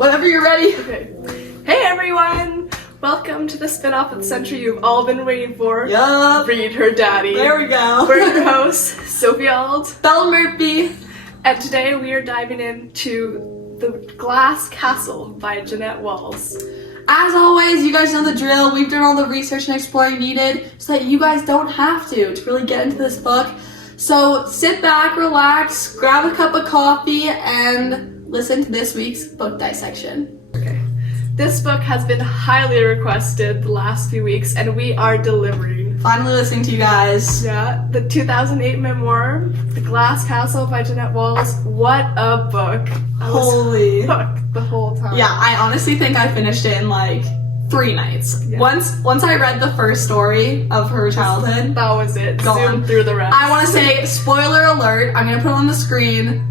Whenever you're ready. Okay. Hey everyone! Welcome to the spin-off of the century you've all been waiting for. Yup. Read Her Daddy. There we go. We're your hosts, Sophie Ald, Belle Murphy. and today we are diving into The Glass Castle by Jeanette Walls. As always, you guys know the drill. We've done all the research and exploring needed so that you guys don't have to really get into this book. So sit back, relax, grab a cup of coffee, and listen to this week's book dissection. Okay. This book has been highly requested the last few weeks, and we are delivering. Finally listening to you guys. Yeah, the 2008 memoir, The Glass Castle by Jeanette Walls. What a book. I was Holy. hooked the whole time. Yeah, I honestly think I finished it in like 3 nights. Yeah. Once I read the first story of her childhood, That was it. Gone. Zoom through the rest. I want to say, spoiler alert, I'm going to put it on the screen.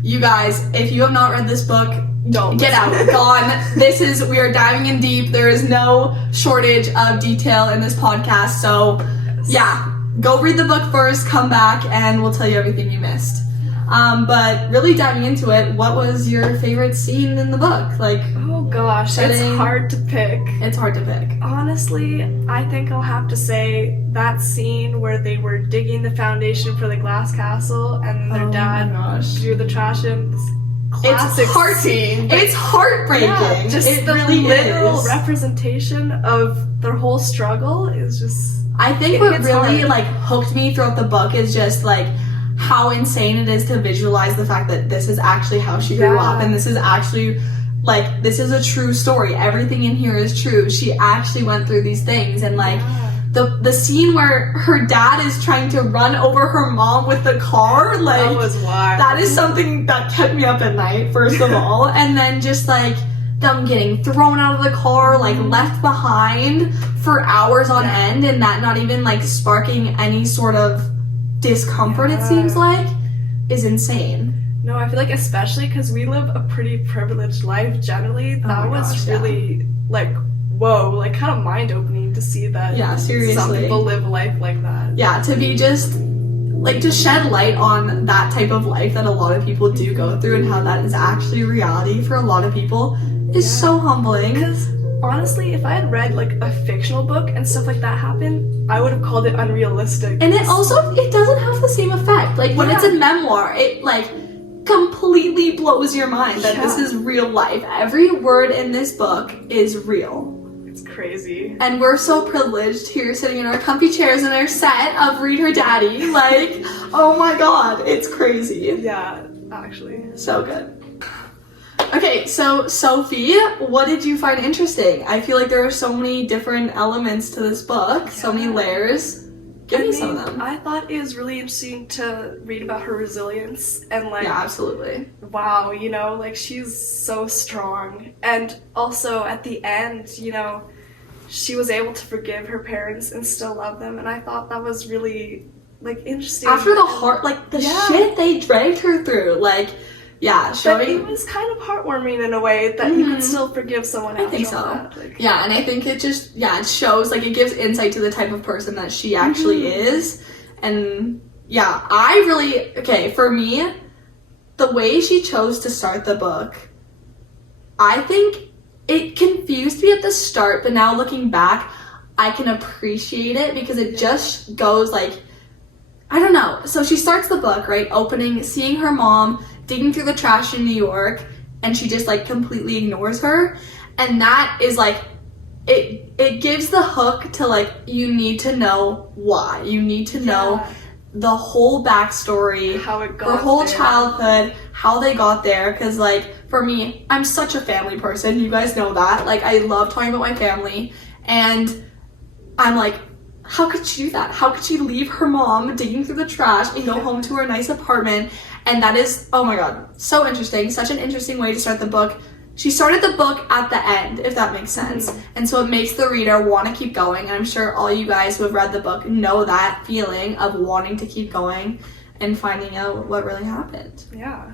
You guys, if you have not read this book, Don't. get out. Gone. We are diving in deep. There is no shortage of detail in this podcast. So, yeah, go read the book first, come back, and we'll tell you everything you missed. But really diving into it, what was your favorite scene in the book? Like, Oh gosh, Setting. it's hard to pick. it's hard to pick. Honestly, I think I'll have to say that scene where they were digging the foundation for the glass castle and their Oh dad my gosh. drew the trash in. Classic scene. It's heartbreaking. Yeah, just it the really literal is. representation of their whole struggle is just I think It what hits really hard. like hooked me throughout the book is just like how insane it is to visualize the fact that this is actually how she grew Yeah. up, and this is actually like this is a true story. Everything in here is true. She actually went through these things, and like the scene where her dad is trying to run over her mom with the car, like that was wild. that is something that kept me up at night, first of all. And then just like them getting thrown out of the car, like left behind for hours on end, and that not even like sparking any sort of discomfort, it seems like, is insane. No, I feel like especially because we live a pretty privileged life generally, that my was gosh, yeah. really like, whoa, like kind of mind opening to see that Yeah, some seriously. people live life like that. Yeah, to be just like to shed light on that type of life that a lot of people do go through and how that is actually reality for a lot of people is Yeah. so humbling. Because honestly, if I had read like a fictional book and stuff like that happened, I would have called it unrealistic. And it doesn't have the same effect. Like when it's a Yeah. memoir, it like completely blows your mind that this Yeah. is real life. Every word in this book is real. It's crazy. And we're so privileged here sitting in our comfy chairs in our set of Read Her Daddy. Like, oh my god, it's crazy. Yeah, actually. So good. Okay, so Sophie, what did you find interesting? I feel like there are so many different elements to this book, so many Yeah. layers. Give me some of them. I thought it was really interesting to read about her resilience and like, Yeah, absolutely. wow, you know, like she's so strong. And also at the end, you know, she was able to forgive her parents and still love them. And I thought that was really like interesting. After the heart, like the Yeah. shit they dragged her through, like, yeah, But showing. it was kind of heartwarming in a way that you could still forgive someone I after think all so. that. Like, Yeah, and I think it just, it shows, like, it gives insight to the type of person that she actually is. And, yeah, okay, for me, the way she chose to start the book, I think it confused me at the start, but now looking back, I can appreciate it because it just goes, like, I don't know. So she starts the book, right, seeing her mom digging through the trash in New York, and she just, like, completely ignores her. And that is, like, it gives the hook to, like, you need to know why. You need to know the whole backstory, how it got her whole there. childhood, how they got there. Because, like, for me, I'm such a family person. You guys know that. Like, I love talking about my family. And I'm like, how could she do that? How could she leave her mom digging through the trash and go home to her nice apartment? And that is, oh my god, so interesting. Such an interesting way to start the book. She started the book at the end, if that makes sense. And so it makes the reader want to keep going. And I'm sure all you guys who have read the book know that feeling of wanting to keep going and finding out what really happened. Yeah.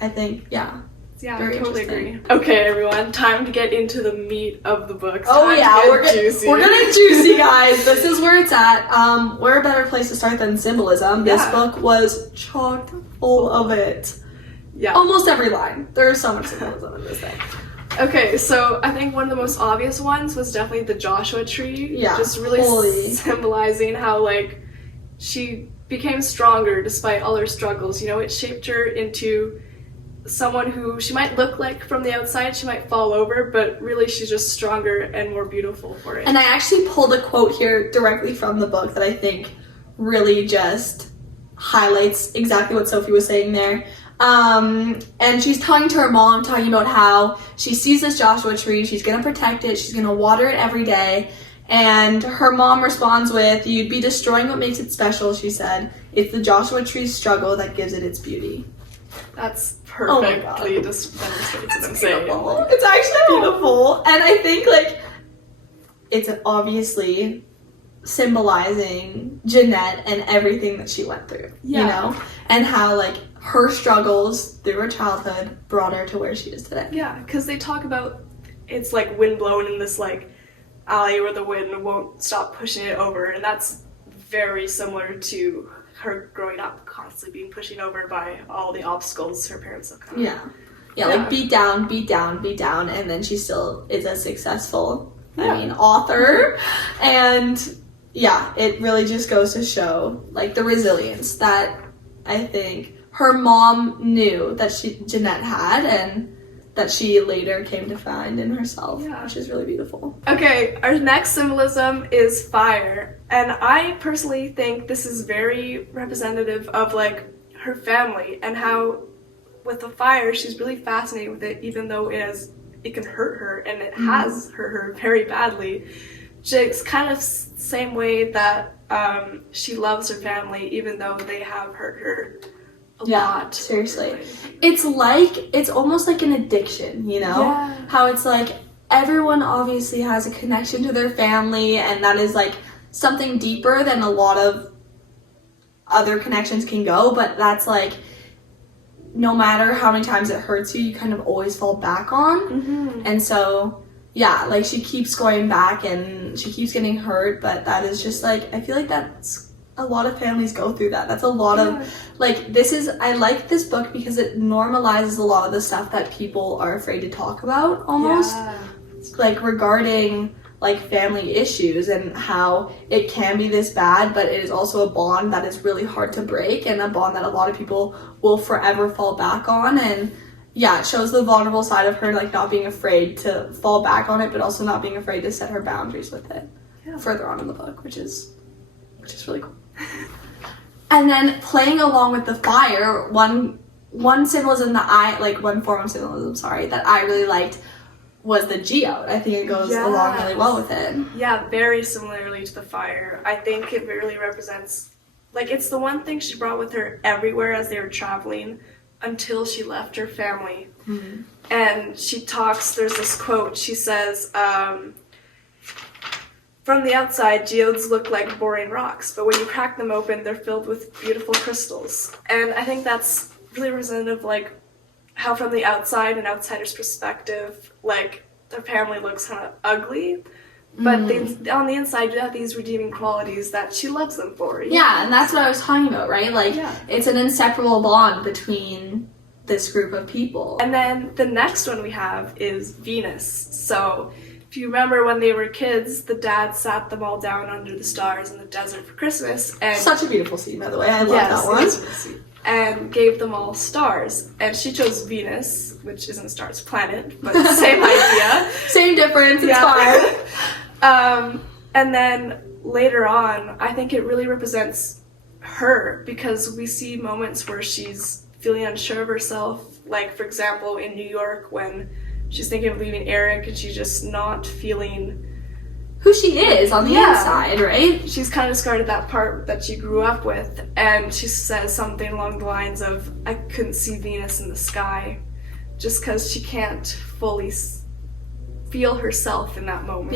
I think, yeah. Yeah, Very I totally interesting. agree. Okay, everyone, time to get into the meat of the book. Oh Time yeah, to we're get juicy. getting juicy, guys. This is where it's at. Where a better place to start than symbolism? This Yeah. book was chock full of it. Yeah. Almost every line. There is so much symbolism in this thing. Okay, so I think one of the most obvious ones was definitely the Joshua Tree. Yeah, Just really totally. symbolizing how, like, she became stronger despite all her struggles. You know, it shaped her into someone who she might look like from the outside, she might fall over, but really she's just stronger and more beautiful for it. And I actually pulled a quote here directly from the book that I think really just highlights exactly what Sophie was saying there. And she's talking to her mom, talking about how she sees this Joshua tree, she's gonna protect it, she's gonna water it every day. And her mom responds with, "You'd be destroying what makes it special," she said. "It's the Joshua tree's struggle that gives it its beauty." That's Oh my perfectly demonstrates what I'm saying. Beautiful. It's actually beautiful. And I think, like, it's obviously symbolizing Jeanette and everything that she went through, you know? And how, like, her struggles through her childhood brought her to where she is today. Yeah, because they talk about it's like wind blowing in this, like, alley where the wind won't stop pushing it over, and that's very similar to her growing up constantly being pushing over by all the obstacles her parents have come. Yeah, like beat down, and then she still is a successful, author. And yeah, it really just goes to show, like, the resilience that I think her mom knew that Jeanette had, and that she later came to find in herself, which is really beautiful. Okay, our next symbolism is fire, and I personally think this is very representative of, like, her family and how with the fire she's really fascinated with it, even though it can hurt her, and it has hurt her very badly. Just kind of same way that she loves her family even though they have hurt her a lot. Seriously. It's almost like an addiction, you know? Yeah. How it's like everyone obviously has a connection to their family, and that is, like, something deeper than a lot of other connections can go, but that's, like, no matter how many times it hurts you, you kind of always fall back on. Mm-hmm. And so, yeah, like, she keeps going back and she keeps getting hurt, but that is just, like, I feel like that's a lot of families go through that. That's a lot of, like, I like this book because it normalizes a lot of the stuff that people are afraid to talk about, almost. Like, regarding, like, family issues and how it can be this bad, but it is also a bond that is really hard to break, and a bond that a lot of people will forever fall back on. And yeah, it shows the vulnerable side of her, like, not being afraid to fall back on it, but also not being afraid to set her boundaries with it further on in the book, which is really cool. And then playing along with the fire, one symbolism that one form of symbolism, that I really liked was the geode. I think it goes along really well with it. Yeah, very similarly to the fire. I think it really represents, like, it's the one thing she brought with her everywhere as they were traveling until she left her family. Mm-hmm. And there's this quote, she says, "From the outside, geodes look like boring rocks, but when you crack them open, they're filled with beautiful crystals." And I think that's really representative, like, how from the outside, an outsider's perspective, like, their family looks kind of ugly, but on the inside, you have these redeeming qualities that she loves them for. Yeah, and that's what I was talking about, right? Like, it's an inseparable bond between this group of people. And then the next one we have is Venus. So if you remember when they were kids, the dad sat them all down under the stars in the desert for Christmas. And such a beautiful scene, by the way. I love that one. And gave them all stars. And she chose Venus, which isn't a star, it's a planet, but same idea. Same difference, it's fine. And then later on, I think it really represents her, because we see moments where she's feeling unsure of herself. Like, for example, in New York when she's thinking of leaving Eric and she's just not feeling who she is on the inside, right? She's kind of discarded that part that she grew up with, and she says something along the lines of, "I couldn't see Venus in the sky," just because she can't fully feel herself in that moment.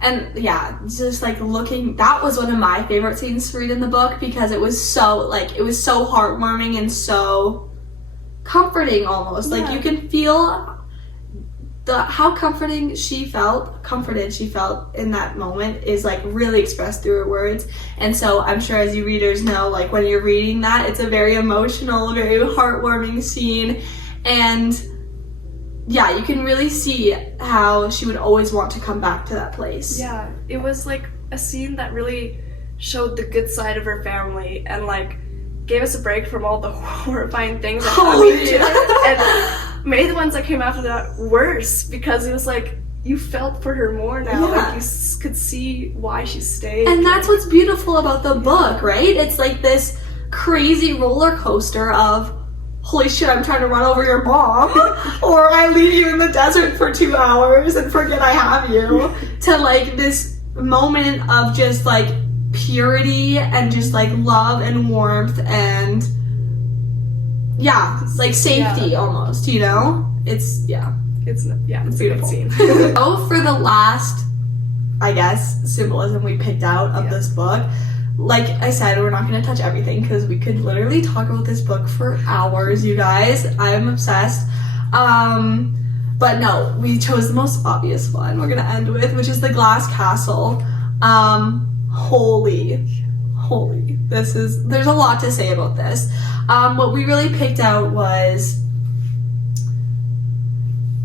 And just, like, that was one of my favorite scenes to read in the book, because it was so heartwarming and so comforting almost. Like, you can feel how comforted she felt in that moment is, like, really expressed through her words. And so I'm sure, as you readers know, like, when you're reading that, it's a very emotional, very heartwarming scene. And yeah, you can really see how she would always want to come back to that place. Yeah, it was like a scene that really showed the good side of her family and like gave us a break from all the horrifying things that happened to her, and made the ones that came after that worse, because it was like you felt for her more now. Yeah. Like you could see why she stayed. And that's what's beautiful about the book, right? It's like this crazy roller coaster of, holy shit, I'm trying to run over your mom, or I leave you in the desert for 2 hours and forget I have you, to like this moment of just like purity and just like love and warmth and yeah, like safety almost, you know? It's it's beautiful. a good scene. So for the last, I guess, symbolism we picked out of this book, like I said, we're not going to touch everything because we could literally talk about this book for hours, you guys. I'm obsessed. But no, we chose the most obvious one we're going to end with, which is the Glass Castle. Holy. There's a lot to say about this. What we really picked out was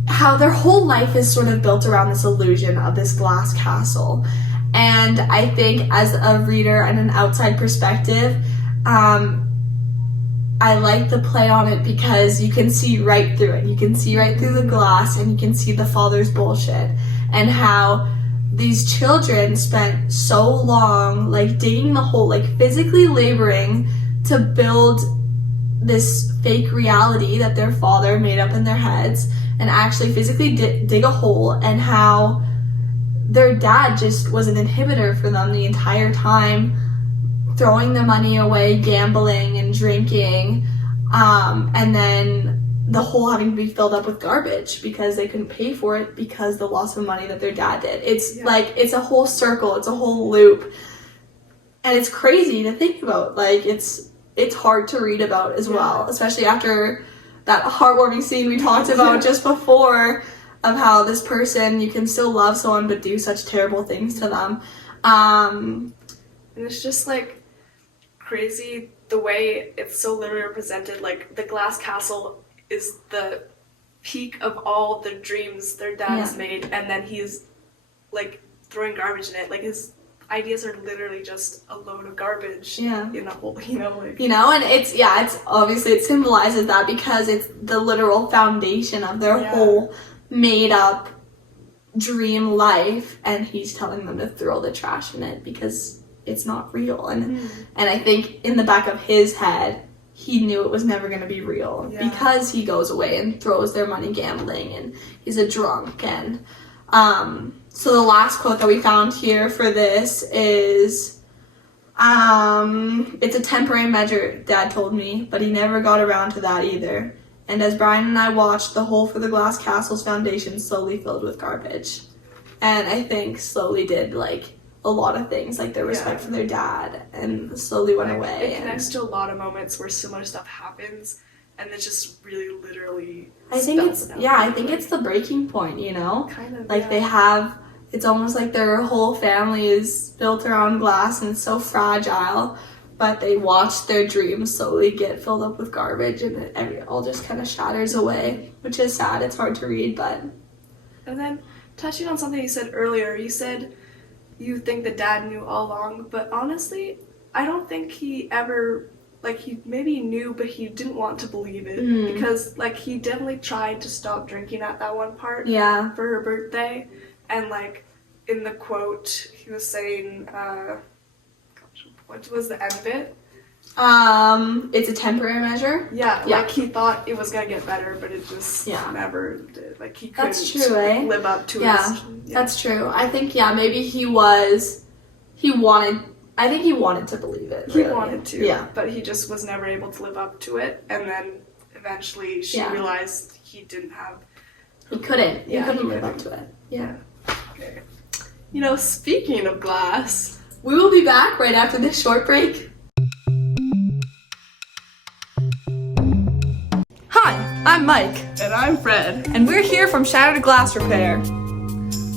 how their whole life is sort of built around this illusion of this glass castle. And I think as a reader and an outside perspective, I like the play on it because you can see right through it. You can see right through the glass, and you can see the father's bullshit, and how these children spent so long like digging the hole, like physically laboring to build this fake reality that their father made up in their heads, and actually physically dig a hole, and how their dad just was an inhibitor for them the entire time, throwing the money away, gambling and drinking, and then the hole having to be filled up with garbage because they couldn't pay for it because the loss of money that their dad did. It's like, it's a whole circle, it's a whole loop, and it's crazy to think about. Like, it's hard to read about as well, especially after that heartwarming scene we talked about just before, of how this person, you can still love someone but do such terrible things to them. And it's just like crazy the way it's so literally represented. Like the glass castle is the peak of all the dreams their dad's made, and then he's like throwing garbage in it. Like his ideas are literally just a load of garbage in a hole, you know, like, you know. And it's obviously it symbolizes that because it's the literal foundation of their whole made up dream life, and he's telling them to throw the trash in it because it's not real. And I think in the back of his head he knew it was never going to be real because he goes away and throws their money gambling, and he's a drunk. And so the last quote that we found here for this is, it's a temporary measure, Dad told me, but he never got around to that either. And as Brian and I watched, the hole for the glass castle's foundation slowly filled with garbage. And I think slowly did like a lot of things, like their respect for their dad, and slowly went away. It connects to a lot of moments where similar stuff happens, and it's just really literally I think it's the breaking point, you know? Kind of, like they have, it's almost like their whole family is built around glass and it's so fragile, but they watch their dreams slowly get filled up with garbage, and it all just kind of shatters away, which is sad. It's hard to read, but... And then, touching on something you said earlier, you said you think the dad knew all along, but honestly, I don't think he ever, like, he maybe knew, but he didn't want to believe it, because, like, he definitely tried to stop drinking at that one part for her birthday, and, like, in the quote, he was saying, what was the end of it? It's a temporary measure. Yeah, like he thought it was gonna get better, but it just never did. Like he couldn't live up to his. That's true. I think maybe he wanted to believe it. He wanted to, but he just was never able to live up to it. And then eventually she realized he couldn't. He couldn't live up to it. Yeah. Okay. You know, speaking of glass, we will be back right after this short break. Hi, I'm Mike. And I'm Fred. And we're here from Shattered Glass Repair.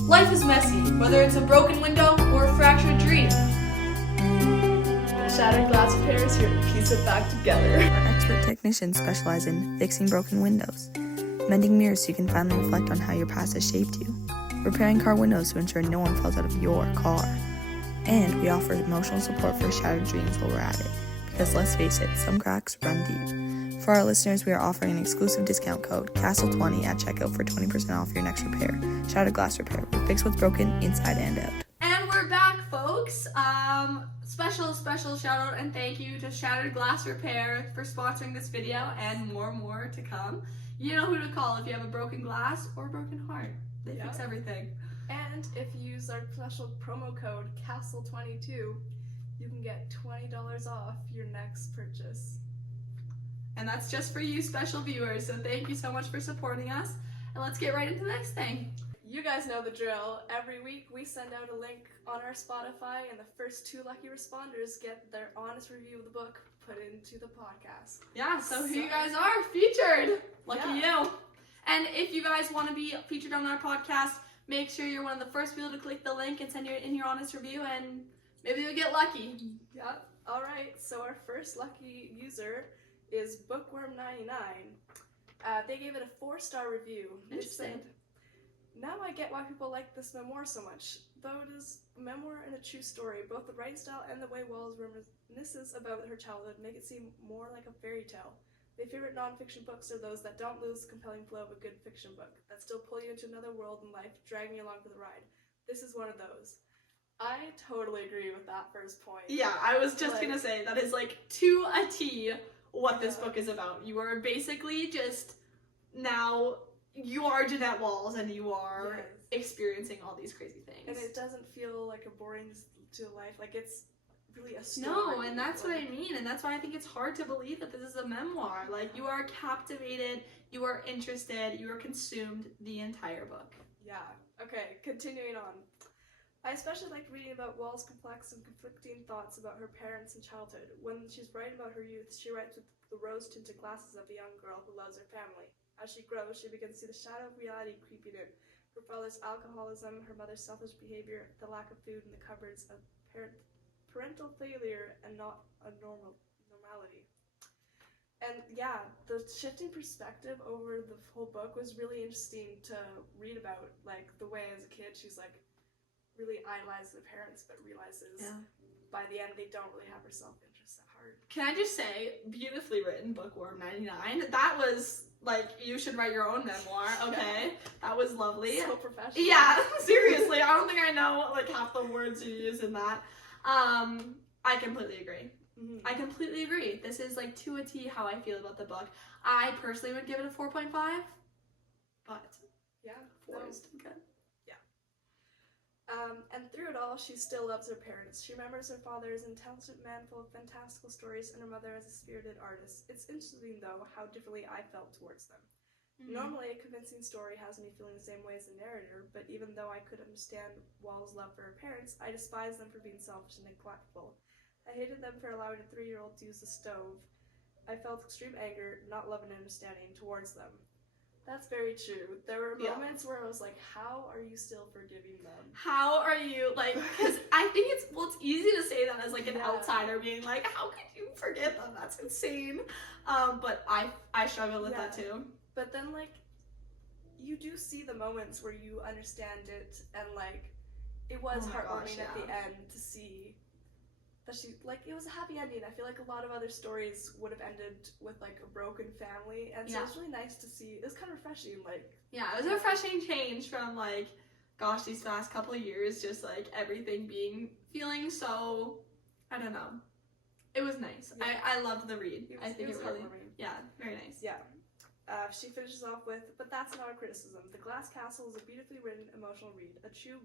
Life is messy, whether it's a broken window or a fractured dream. Shattered Glass Repair is here to piece it back together. Our expert technicians specialize in fixing broken windows. Mending mirrors so you can finally reflect on how your past has shaped you. Repairing car windows to ensure no one falls out of your car. And we offer emotional support for shattered dreams while we're at it. Because let's face it, some cracks run deep. For our listeners, we are offering an exclusive discount code, CASTLE20 at checkout for 20% off your next repair. Shattered glass repair. We fix what's broken inside and out. And we're back, folks. Special shout out and thank you to Shattered Glass Repair for sponsoring this video, and more to come. You know who to call if you have a broken glass or a broken heart. They fix everything. And if you use our special promo code CASTLE22, you can get $20 off your next purchase. And that's just for you special viewers, so thank you so much for supporting us. And let's get right into the next thing. You guys know the drill. Every week we send out a link on our Spotify, and the first 2 lucky responders get their honest review of the book put into the podcast. Yeah, so here you guys are, featured. Lucky you. And if you guys want to be featured on our podcast, make sure you're one of the first people to click the link and send in your honest review, and maybe you'll get lucky. Yeah. All right. So our first lucky user is Bookworm99. They gave it a 4-star review. Interesting. Now I get why people like this memoir so much. Though it is a memoir and a true story, both the writing style and the way Wallace reminisces about her childhood make it seem more like a fairy tale. My favorite nonfiction books are those that don't lose the compelling flow of a good fiction book, that still pull you into another world in life, dragging you along for the ride. This is one of those. I totally agree with that first point. Yeah, I was just gonna say, that is like to a T what this book is about. You are basically just now... You are Jeanette Walls, and you are experiencing all these crazy things. And it doesn't feel like a boring to life. Like, it's really a story. No, and that's what I mean. And that's why I think it's hard to believe that this is a memoir. Like, you are captivated, you are interested, you are consumed the entire book. Yeah. Okay, continuing on. I especially liked reading about Wall's complex and conflicting thoughts about her parents and childhood. When she's writing about her youth, she writes with the rose-tinted glasses of a young girl who loves her family. As she grows, she begins to see the shadow of reality creeping in. Her father's alcoholism, her mother's selfish behavior, the lack of food in the cupboards, of parental failure, and not a normality. And yeah, the shifting perspective over the whole book was really interesting to read about. Like, the way as a kid she's like really idolizes her parents, but realizes by the end they don't really have her self-interest at heart. Can I just say, beautifully written, Bookworm 99. That was, like, you should write your own memoir, okay? That was lovely. So professional. Yeah, seriously, I don't think I know, like, half the words you use in that. I completely agree. Mm-hmm. I completely agree. This is, like, to a T how I feel about the book. I personally would give it a 4.5, but yeah, 4 is still good. And through it all, she still loves her parents. She remembers her father as an intelligent man full of fantastical stories and her mother as a spirited artist. It's interesting, though, how differently I felt towards them. Mm-hmm. Normally, a convincing story has me feeling the same way as the narrator, but even though I could understand Wall's love for her parents, I despised them for being selfish and neglectful. I hated them for allowing a 3-year-old to use the stove. I felt extreme anger, not love and understanding towards them. That's very true. There were moments where I was like, how are you still forgiving them? How are you, like, because I think it's easy to say that as, like, an outsider being like, how could you forgive them? That's insane. But I struggle with that too. But then, like, you do see the moments where you understand it, and, like, it was heartwarming at the end to see that she, like, it was a happy ending. I feel like a lot of other stories would have ended with, like, a broken family, and so it was really nice to see. It was kind of refreshing, like. Yeah, it was a refreshing change from, like, gosh, these past couple of years, just, like, everything feeling so, I don't know. It was nice. Yeah. I loved the read. I think it really, very nice. Yeah. She finishes off with, but that's not a criticism. The Glass Castle is a beautifully written, emotional read, a true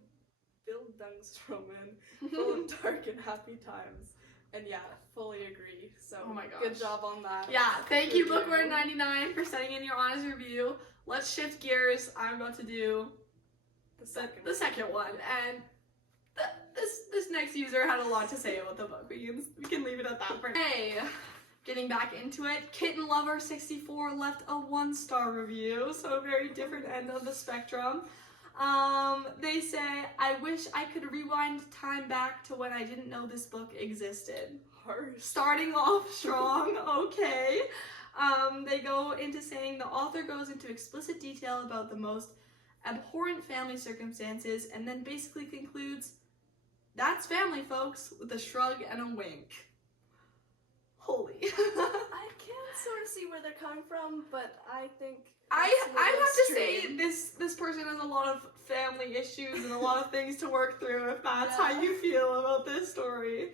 Bildungsroman full of dark and happy times. And yeah, fully agree. So oh my gosh. Good job on that. Yeah, thank you Bookworm99 for sending in your honest review. Let's shift gears. I'm about to do the second one. And this next user had a lot to say about the book. We can leave it at that for now. Hey, getting back into it, Kitten Lover 64 left a 1-star review, so a very different end of the spectrum. They say, I wish I could rewind time back to when I didn't know this book existed. Starting off strong, okay. They go into saying the author goes into explicit detail about the most abhorrent family circumstances and then basically concludes, "That's family, folks," with a shrug and a wink. Holy. I can sort of see where they're coming from, but I think I that's a little have to extreme. say this person has a lot of family issues and a lot of things to work through if that's Yeah. how you feel about this story.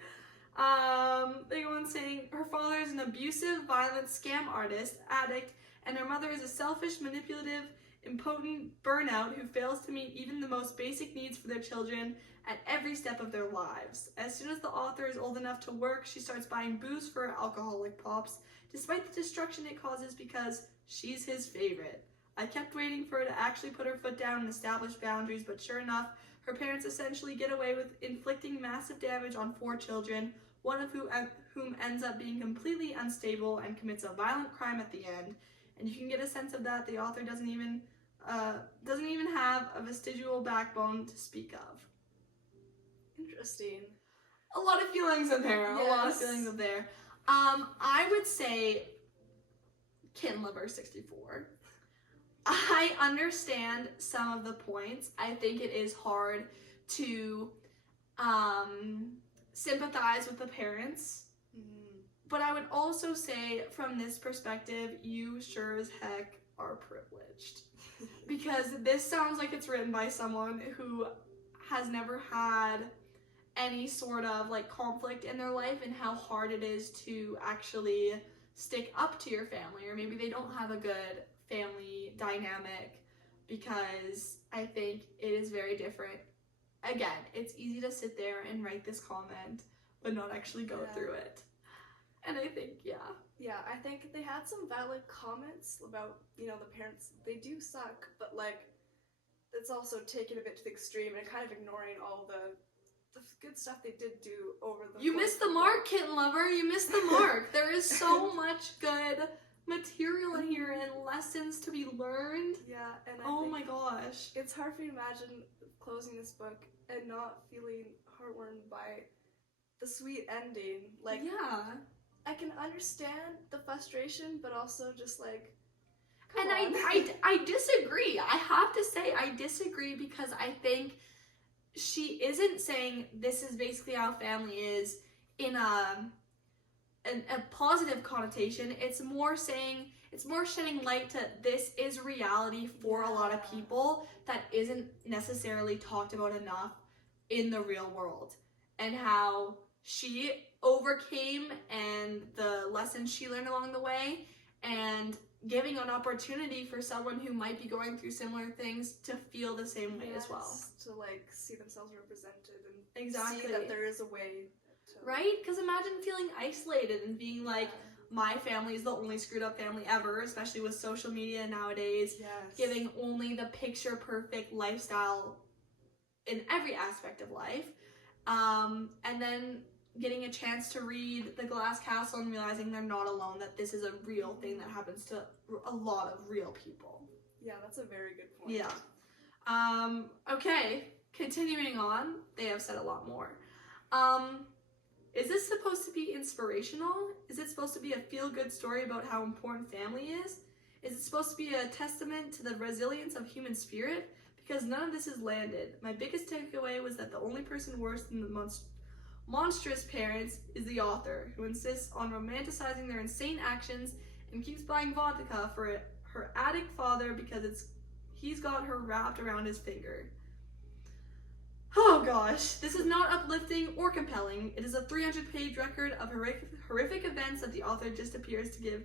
They go on saying her father is an abusive, violent scam artist, addict, and her mother is a selfish, manipulative, impotent burnout who fails to meet even the most basic needs for their children at every step of their lives. As soon as the author is old enough to work, she starts buying booze for her alcoholic pops, despite the destruction it causes because she's his favorite. I kept waiting for her to actually put her foot down and establish boundaries, but sure enough, her parents essentially get away with inflicting massive damage on 4 children, one of whom ends up being completely unstable and commits a violent crime at the end. And you can get a sense of that. The author doesn't even have a vestigial backbone to speak of. Interesting. A lot of feelings in there. A lot of Yes. feelings in there. I would say Kitten Lover 64. I understand some of the points. I think it is hard to sympathize with the parents. But I would also say, from this perspective, you sure as heck are privileged. Because this sounds like it's written by someone who has never had any sort of like conflict in their life and how hard it is to actually stick up to your family, or maybe they don't have a good family dynamic, because I think it is very different. Again, it's easy to sit there and write this comment but not actually go through it. And I think, Yeah, I think they had some valid comments about, the parents. They do suck, but like, it's also taken a bit to the extreme and kind of ignoring all the good stuff they did do over the. You missed the mark, Kitten Lover. You missed the mark. There is so much good material in here and lessons to be learned. Yeah, and Oh my gosh. it's hard for you to imagine closing this book and not feeling heartwarmed by the sweet ending. Like, Yeah. I can understand the frustration, but also just like. And I disagree. I have to say I disagree, because I think she isn't saying this is basically how family is in a positive connotation. It's more shedding light to this is reality for a lot of people that isn't necessarily talked about enough in the real world, and how she overcame and the lessons she learned along the way, and giving an opportunity for someone who might be going through similar things to feel the same way as well. To like see themselves represented and Exactly. see that there is a way to. Right? Because imagine feeling isolated and being like, my family is the only screwed up family ever, especially with social media nowadays, Yes. giving only the picture perfect lifestyle in every aspect of life. And then getting a chance to read The Glass Castle and realizing they're not alone, that this is a real thing that happens to a lot of real people. Yeah, that's a very good point. Yeah. Okay, continuing on, they have said a lot more. Is this supposed to be inspirational? Is it supposed to be a feel-good story about how important family is? Is it supposed to be a testament to the resilience of human spirit? Because none of this has landed. My biggest takeaway was that the only person worse than the monstrous parents is the author, who insists on romanticizing their insane actions and keeps buying vodka for her addict father because he's got her wrapped around his finger. Oh gosh, this is not uplifting or compelling. It is a 300-page record of horrific events that the author just appears to give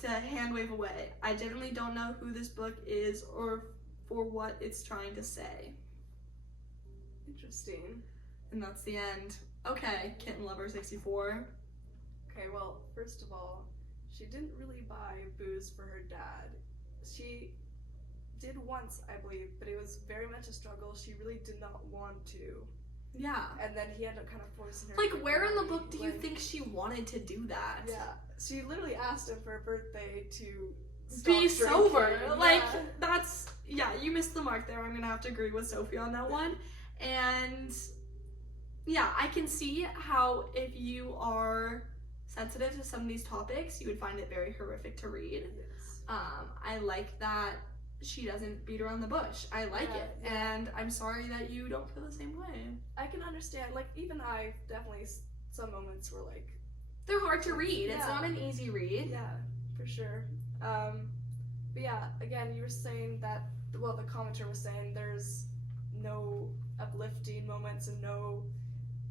to hand wave away. I genuinely don't know who this book is or for what it's trying to say. Interesting. And that's the end. Okay, Kitten Lover 64. Okay, well, first of all, she didn't really buy booze for her dad. She did once, I believe, but it was very much a struggle. She really did not want to. Yeah. And then he ended up kind of forcing her. Like, to where in the agree. book do you think she wanted to do that? Yeah. She literally asked him for her birthday to Be stop sober. drinking. Like, Yeah. that's, yeah, you missed the mark there. I'm gonna have to agree with Sophie on that one. And yeah, I can see how if you are sensitive to some of these topics, you would find it very horrific to read. Yes. I like that she doesn't beat around the bush. I like it. And I'm sorry that you don't feel the same way. I can understand. Like, even I definitely, some moments were like, They're hard to read. It's Yeah. not an easy read. yeah, for sure. But yeah, again, you were saying that, well, the commenter was saying there's no uplifting moments and no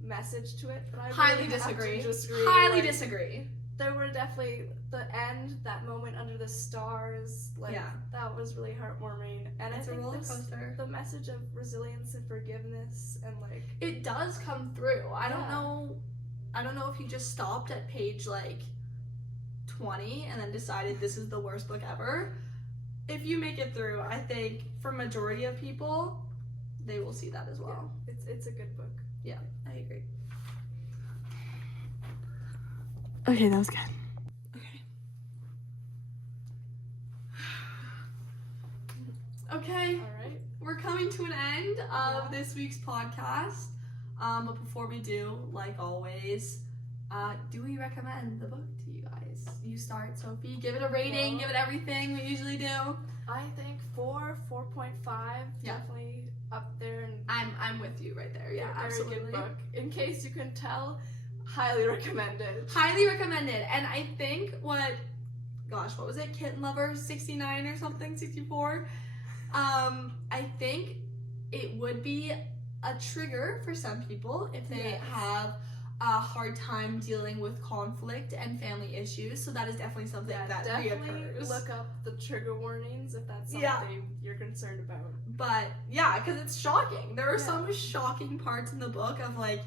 message to it, but I Highly really have to disagree. disagree. Highly Like, disagree. There were definitely the end, that moment under the stars, like Yeah. that was really heartwarming. And It's I a think roller this- coaster. the message of resilience and forgiveness and like It does come through. I don't Yeah. know if you just stopped at page like 20 and then decided this is the worst book ever. If you make it through, I think for majority of people, they will see that as well. yeah, it's a good book. Yeah, I agree. Okay, that was good. Okay, All right. we're coming to an end of this week's podcast. But before we do, like always, do we recommend the book to you guys? You start, Sophie. Give it a rating. Well- Give it everything we usually do. I think 4.5, Yeah. definitely up there and I'm with you right there. Yeah, very absolutely. good book. In case you couldn't tell, highly recommended. Highly recommended. And I think what was it? Kitten Lover 69 or something, 64. I think it would be a trigger for some people if they Yes. have a hard time dealing with conflict and family issues. So that is definitely something that Definitely reoccurs. look up the trigger warnings if that's something Yeah. you're concerned about. But yeah, because it's shocking. There are Yeah. some shocking parts in the book of like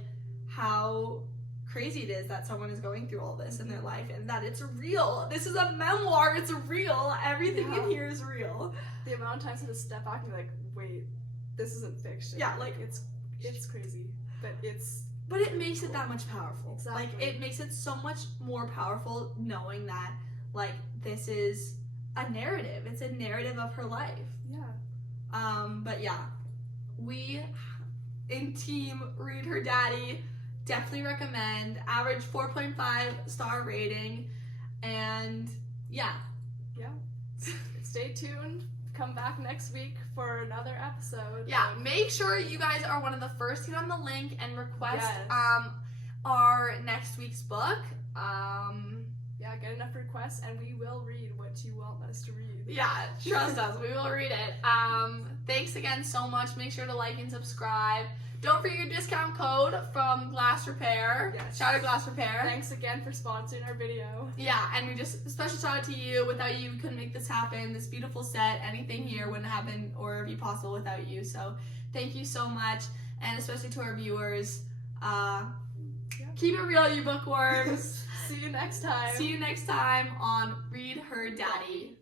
how crazy it is that someone is going through all this in their life and that it's real. This is a memoir. It's real. Everything in Yeah. here is real. The amount of times I had to step back and be like, wait, this isn't fiction. Yeah, like- it's crazy, but it's But it makes it that much powerful. Exactly. Like it makes it so much more powerful knowing that like this is a narrative. It's a narrative of her life. yeah. But yeah, we in team Read Her Daddy definitely recommend. Average 4.5 star rating, and yeah, Yeah. Stay tuned. Come back next week for another episode. yeah. Make sure you guys are one of the first to get on the link and request Yes. our next week's book. Yeah, get enough requests and we will read what you want us to read. Yeah, trust us, we will read it. Thanks again so much. Make sure to like and subscribe. Don't forget your discount code from Glass Repair. Yes. Shout out Glass Repair. Thanks again for sponsoring our video. Yeah, and we just special shout out to you. Without you, we couldn't make this happen. This beautiful set, anything here wouldn't happen or be possible without you. So thank you so much, and especially to our viewers. Keep it real, you bookworms. See you next time. See you next time on Read Her Daddy.